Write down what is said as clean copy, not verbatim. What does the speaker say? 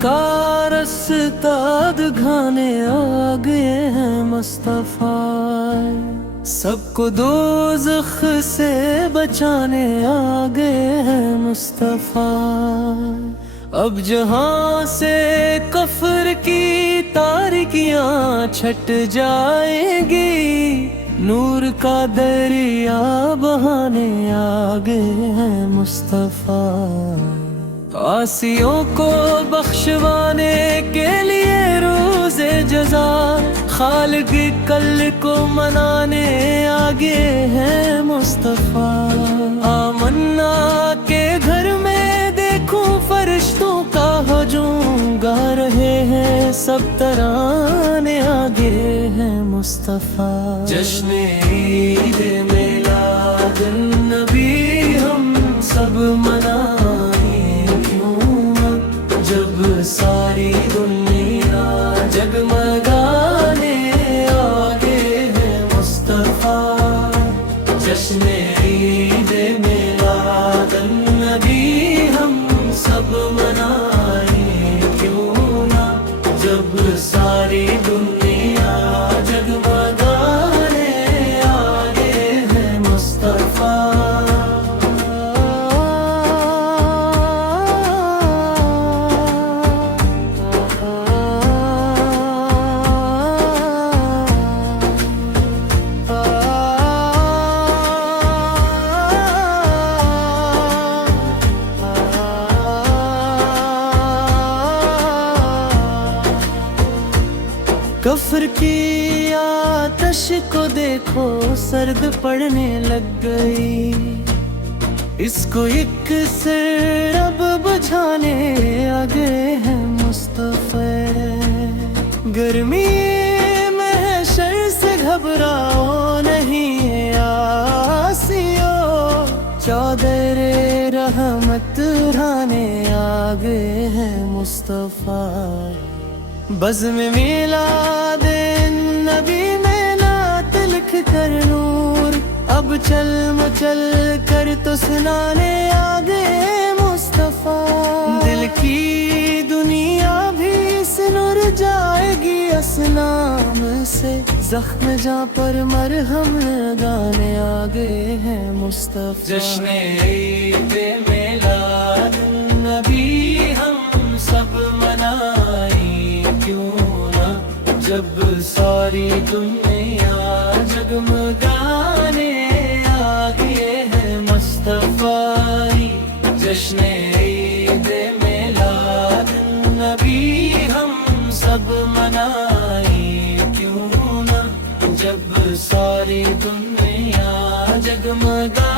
کا رستہ دکھانے آ گئے ہیں مصطفیٰ، سب کو دوزخ سے بچانے آ گئے ہیں مصطفیٰ۔ اب جہاں سے کفر کی تاریکیاں چھٹ جائیں گی، نور کا دریا بہانے آ گئے ہیں مصطفیٰ۔ عاصیوں کو بخشوانے کے لیے روز جزا، خالق کل کو منانے آگے ہیں مصطفیٰ۔ آمنا کے گھر میں دیکھوں فرشتوں کا ہجوم گا رہے ہیں، سب ترانے آگے ہیں مصطفیٰ۔ جشن عید میلاد النبی ہم سب منائیں کیوں نہ، جب ساری دنیا جگمگانے آگے ہے مصطفیٰ۔ جشن عید میلاد النبی ہم سب منائیں کیوں نہ، جب ساری دنیا جگمگانے آگے ہے مصطفیٰ۔ کفر کی آتش کو دیکھو سرد پڑنے لگ گئی، اس کو ایک سے اب بجھانے آ گئے ہیں مصطفیٰ۔ گرمی محشر سے گھبراؤ نہیں عاصیو، چادر رحمت اڑانے آ گئے ہیں مصطفیٰ۔ بزم میلاد النبی میں نعت لکھ کر نور، اب چل مچل کر تو سنانے آ گئے مصطفیٰ۔ دل کی دنیا بھی سنور جائے گی اسنام سے، زخم جاں پر مرہم لگانے آ گئے ہیں مصطفیٰ۔ جشن عید میلاد النبی ہم سب منائیں کیوں نہ، جب ساری دنیا جگمگانے آ گئے ہیں مصطفیٰ۔ جشن عید میلاد النبی ہم سب منائیں کیوں نہ، جب ساری دنیا جگمگانے